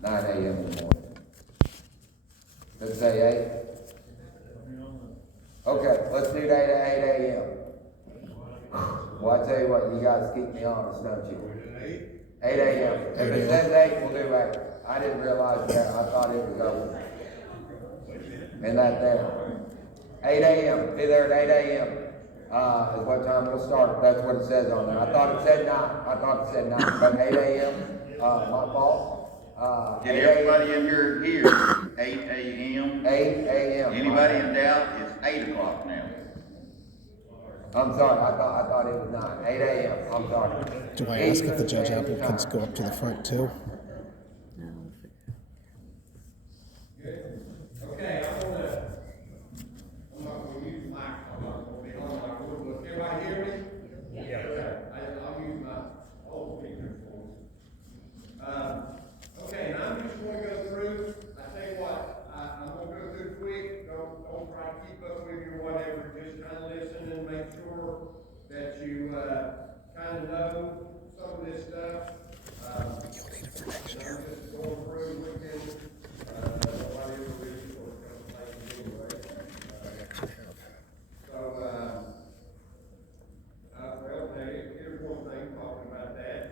9 a.m. in the morning. Let's say 8. Okay, let's do that at 8 a.m. Well, I tell you what, you guys keep me honest, don't you? 8 a.m. If it says 8, we'll do 8. I didn't realize that. I thought it was over. And that there. 8 a.m. Be there at 8 a.m. Is what time we'll start. That's what it says on there. I thought it said 9. I thought it said 9. But 8 a.m. My fault. Get everybody in here 8 a.m. 8 a.m. Anybody in doubt, it's 8 o'clock now. I'm sorry, I thought it was 9. 8 a.m. I'm sorry. Do I ask if the judge applicants go up to the front too? Okay, I'm not gonna use the mic, I'm not gonna be on my wood, but can everybody hear me? Yeah. Okay, I'll use my old speaker for okay, and I'm just gonna go through, I tell you what, I'm gonna go through quick, don't try to keep up with you or whatever, just kind of listen and make sure that you, kind of know some of this stuff. You'll need it for next year. I'm just going through looking, nobody ever really sort of comes like anyway. Well, here's one thing talking about that.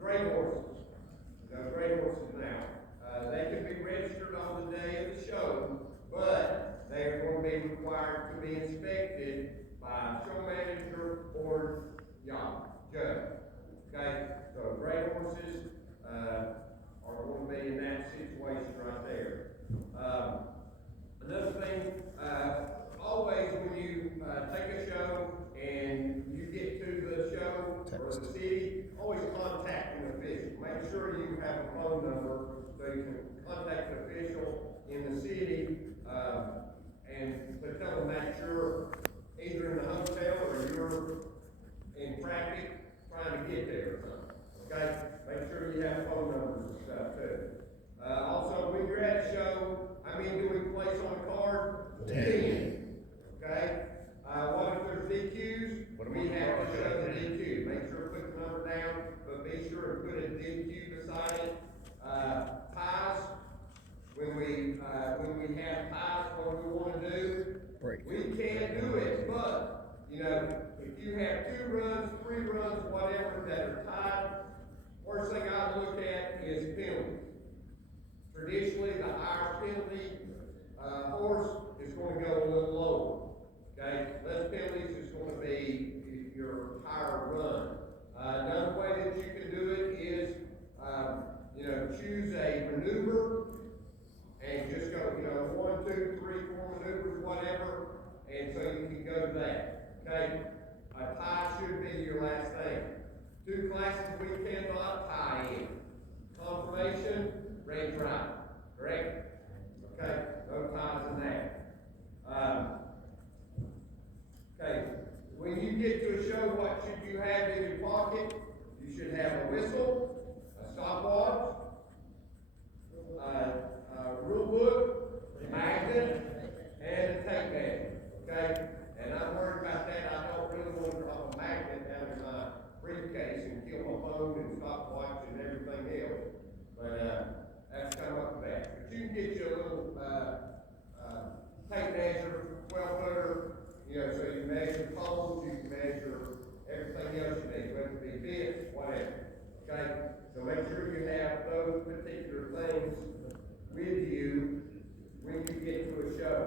Gray horses. Gray horses now. They can be registered on the day of the show, but they are going to be required to be inspected by a show manager or judge. Okay? So gray horses are going to be in that situation right there. Another thing, always when you take a show and you get to the show or the city, always contact an official. Make sure you have a phone number so you can contact an official in the city and to tell them that you're either in the hotel or you're in traffic trying to get there or something. Okay? Make sure you have phone numbers and stuff too. Also, when you're at a show, how many do we place on a card? 10. Okay? What if there's DQs? We have to show the DQ. Make sure to put the number down, but be sure to put a DQ beside it. Ties. When we have ties, what we want to do, we can't do it, but if you have 2 runs, 3 runs, whatever that are tied, first thing I look at is penalties. Traditionally, the higher penalty horse is going to go a little lower. Okay, less penalties is going to be your higher run. Another way that you can do it is, choose a maneuver and just go, 1, 2, 3, 4 maneuvers, whatever, and so you can go to that. Okay, a tie should be your last thing. 2 classes we cannot tie in: confirmation, red drive. Correct? Okay, no ties in that. Okay, when you get to a show, what should you have in your pocket? You should have a whistle, a stopwatch, a rule book, a magnet, and a tape measure. Okay? And I'm worried about that. I don't really want to drop a magnet down in my briefcase and kill my phone and stopwatch and everything else. But that's come up with that. But you can get you a little tape measure, 12-footer, so you can measure poles, you can measure everything else you need, whether it be bits, whatever. Okay? So make sure you have those particular things with you when you get to a show.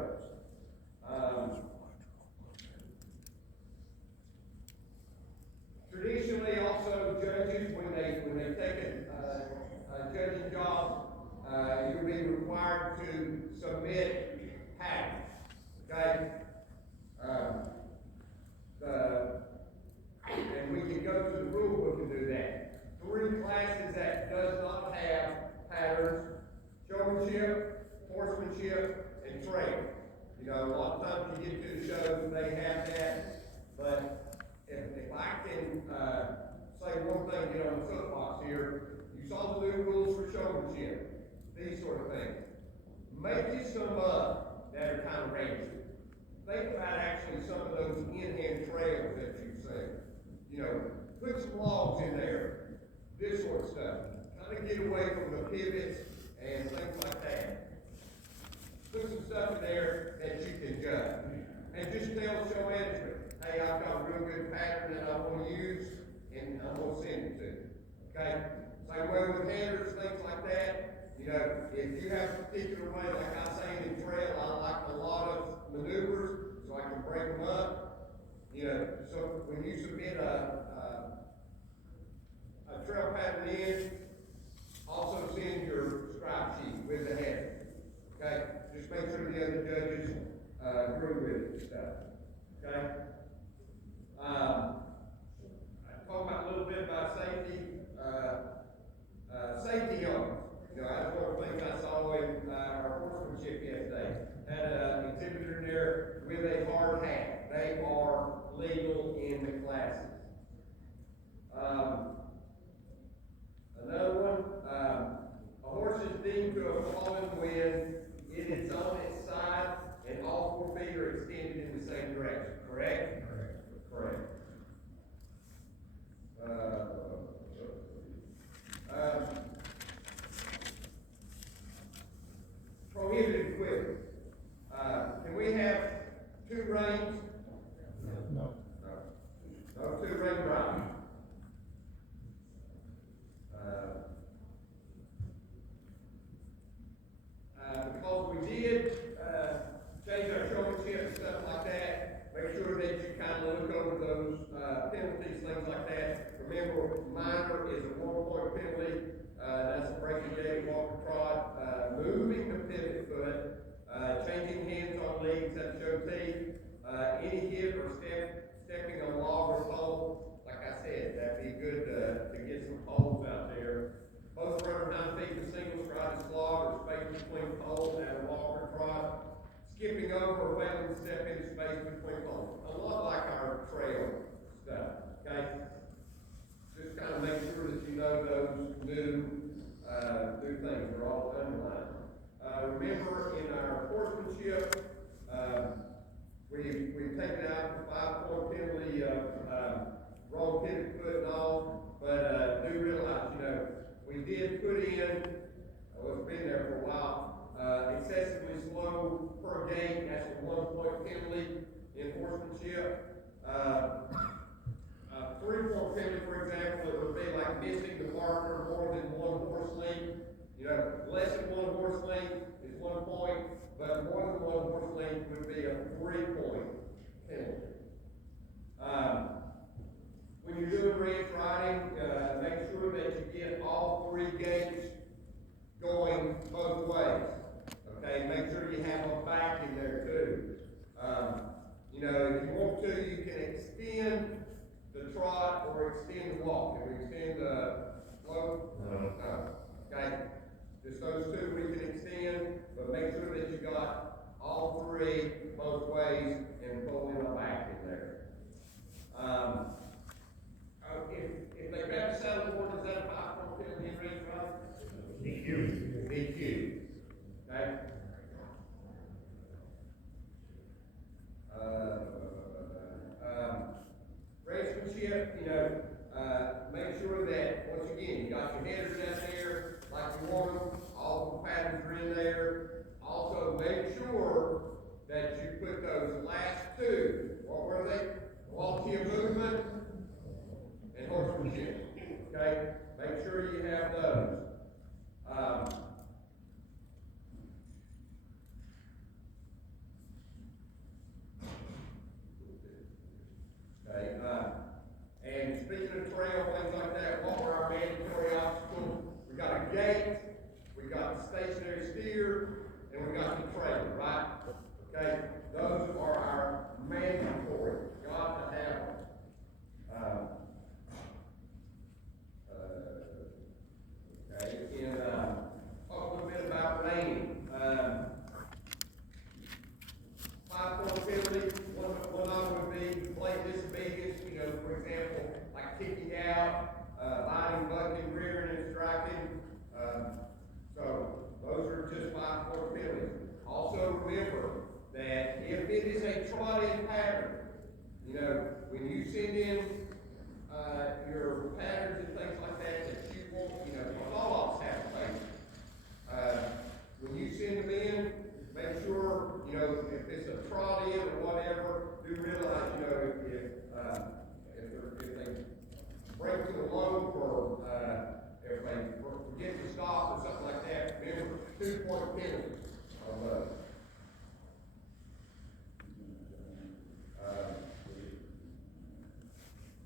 Traditionally, also judges, when they take a judging job, you'll be required to submit patterns. Okay? And we can go to the rule book and do that. 3 classes that does not have patterns: showmanship, horsemanship, and training. A lot of times you get to the shows, they have that, but if I can say one thing, get on the soapbox here, you saw the new rules for showmanship, these sort of things. Make you some up that are kind of rangy. Think about actually some of those in-hand trails that you've seen. Put some logs in there, this sort of stuff. Kind of get away from the pivots and things like that. Put some stuff in there that you can judge. And just tell show management, hey, I've got a real good pattern that I want to use, and I'm going to send it to you. Okay? Same way with headers, things like that. You know, if you have a particular way, like I say in trail, I like a lot of maneuvers, so I can break them up. You know, so when you submit a trail pattern in, also send your scribe sheet with the header. Okay? Just make sure the other judges agree with it and stuff. Okay? I talked about a little bit about safety. Safety helmets. You know, that's one of the things I saw in our horsemanship yesterday. Had an exhibitor in there with a hard hat. They are legal in the classes. Another one, a horse is deemed to have fallen when it is on its side and all 4 feet are extended in the same direction, correct? Correct. Prohibited equipment. Can we have 2 reins? No. No 2 rein driving. Because we did change our showmanship and stuff like that, make sure that you kind of look over those penalties, things like that. Remember, minor is a 1-point penalty. That's a breaking gate, walk or trot, moving the pivot foot, changing hands on legs that show teeth, any hit or stepping on log or pole. Like I said, that'd be good to get some poles out there. Both runner hind feet in a single stride is log or space between poles and a walk or trot. Skipping over or failing to step into space between poles. A lot like our trail stuff, okay? Just kind of make sure that you know those new things. They're all underlined. Remember, in our horsemanship, we've taken out the 5-point penalty of wrong pivot foot and all, but do realize, you know, we did put in, it's been there for a while, excessively slow per gate. That's a 1-point penalty in horsemanship. 3-point penalty, for example, it would be like missing the marker more than 1 horse length. You know, less than 1 horse length is 1 point, but more than 1 horse length would be a 3-point penalty. When you're doing ranch riding, make sure that you get all 3 gates going both ways. Okay, make sure you have a back in there too. You know, if you want to, you can extend the trot or extend the walk. Can we extend the float? No. Okay, just those 2 we can extend, but make sure that you got all 3 both ways and pull in a back in there. If they grab the saddleboard, is that a 5-point penalty in range riding? DQ. Okay? Ranchmanship, you know, make sure that, once again, you got your headers out there like you want them, all the patterns are in there. Also, make sure that you put those last 2, what were they? Quality of movement and horsemanship. Okay? Make sure you have those. Okay, and speaking of trail, things like that, what were our mandatory obstacles? We got a gate, we got the stationary steer, and we got the trailer, right? Okay, those are our mandatory. Got to have them. Okay, and talk a little bit about reining. 5-point penalty. One of them would be blatant disobedience. You know, for example, like kicking out, biting, bucking, rearing, and striking. So those are just 5-point penalties. Also remember that if it is a trotted pattern, you know, when you send in your patterns and things like that, that you want, you know, all offs have to pay forget to stop or something like that, remember, 2-point penalty on those.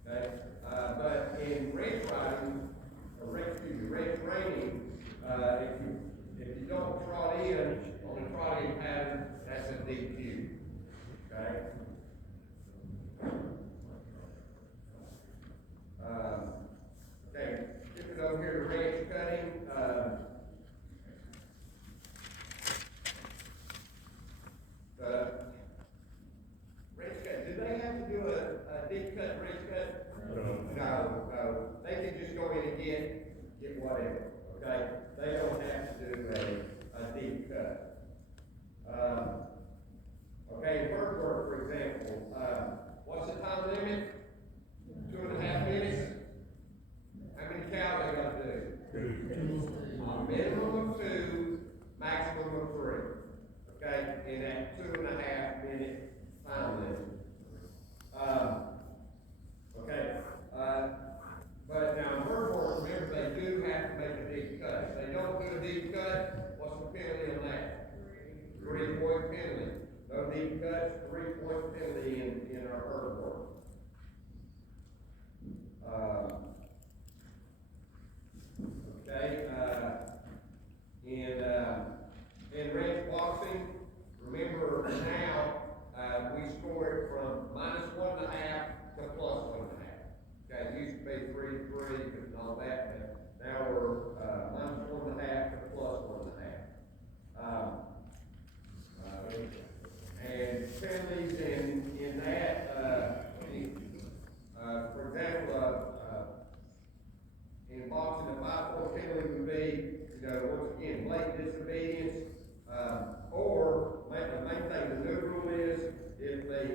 Okay, but in race riding, or race training, if you don't trot in on a trotting pattern, that's a DQ. Okay? Okay, skip it over here to ranch cutting, range cut, do they have to do a deep cut range cut? No, they can just go in and get whatever, okay? They don't have to do a deep cut. Okay, bird work, for example, what's the time limit? 2.5 minutes? How many cows they gotta do? A minimum of 2, maximum of 3. Okay, in that 2.5 minute time limit. Okay, but now bird work, remember, they do have to make a deep cut. If they don't do a deep cut, what's the penalty on that? 3-point penalty. No deep cuts, 3-point penalty in our bird work. Okay, in ranch boxing, remember now, we score it from -1.5 to +1.5. Okay, it used to be 3-3 and all that, but now we're, -1.5 to +1.5. And penalties in that, for example, in boxing, a 5-point penalty would be, once again, blatant disobedience, or the main thing, the new rule is, if they,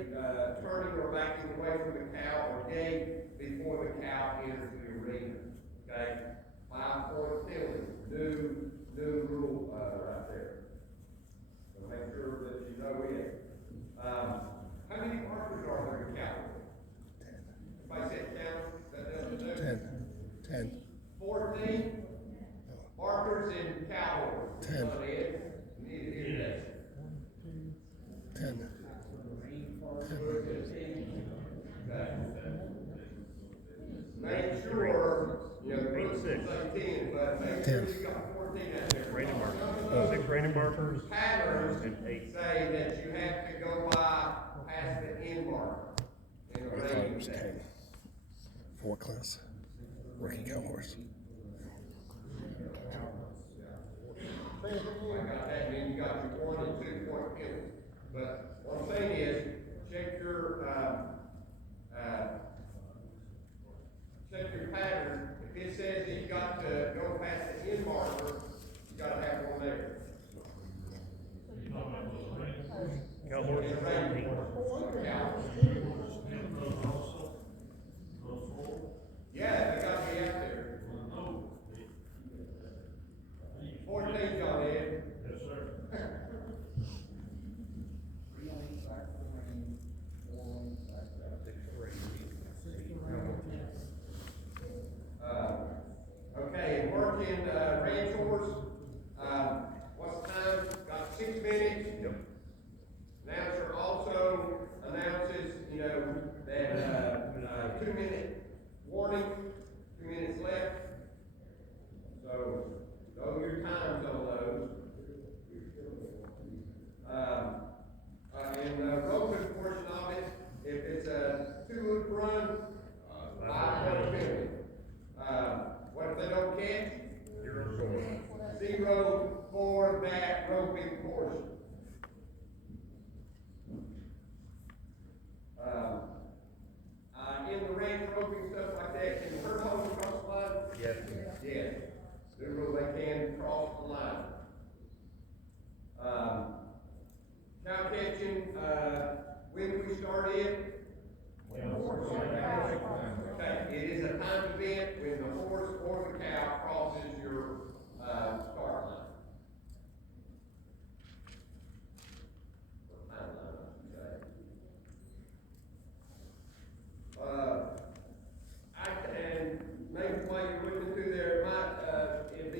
turning or backing away from the cow or gate before the cow enters the arena, okay? 5-point penalty, new rule, right there. So make sure that you know it. How many markers are there in cavalry? Everybody say count, that doesn't do. 10. 14 markers in cavalry. 10. You need to hear that. 10. Okay. Make sure, the rules say 10, but make sure you got 14 out there. Random markers. Some of those 6 random markers. patterns And 8. say that you have to go by past the end marker. In a I thought it rating was test. 10. 4 class. Working cow horse. I got that, and then you got your 1 and 2-point penalty. But what I'm saying is, check your pattern. If it says that you got to go past the end marker, you gotta have one there. Cow horse In is a rating 17. course, cow. Yeah, they gotta be out there. 14 y'all did. Yes, sir. Okay, and working, range horse, what's the time? Got 6 minutes? Yep. Announcer also announces, that, 2-minute warning, 2 minutes left. So, know your times on those. And the roping portion of it, if it's a 2-loop run, 5-point penalty. What if they don't catch? 0 score. 0 for that roping portion. In the range roping, stuff like that, can the herd hold across the line? Yes. Yes. The rule they can cross the line. Cow catching, when do we start it? Okay, it is a timed event when the horse or the cow crosses your, start line. Or timeline, I should say. And maybe while you're looking through there, it might, it'd be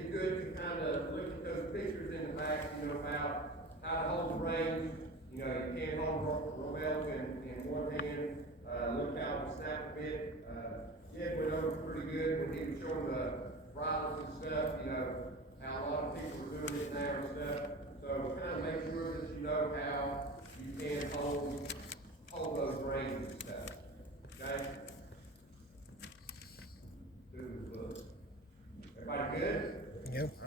pretty good when he was showing the rivals and stuff, you know, how a lot of people are doing it now and stuff. So kind of make sure that you know how you can hold those reins and stuff, okay? Everybody good? Yep.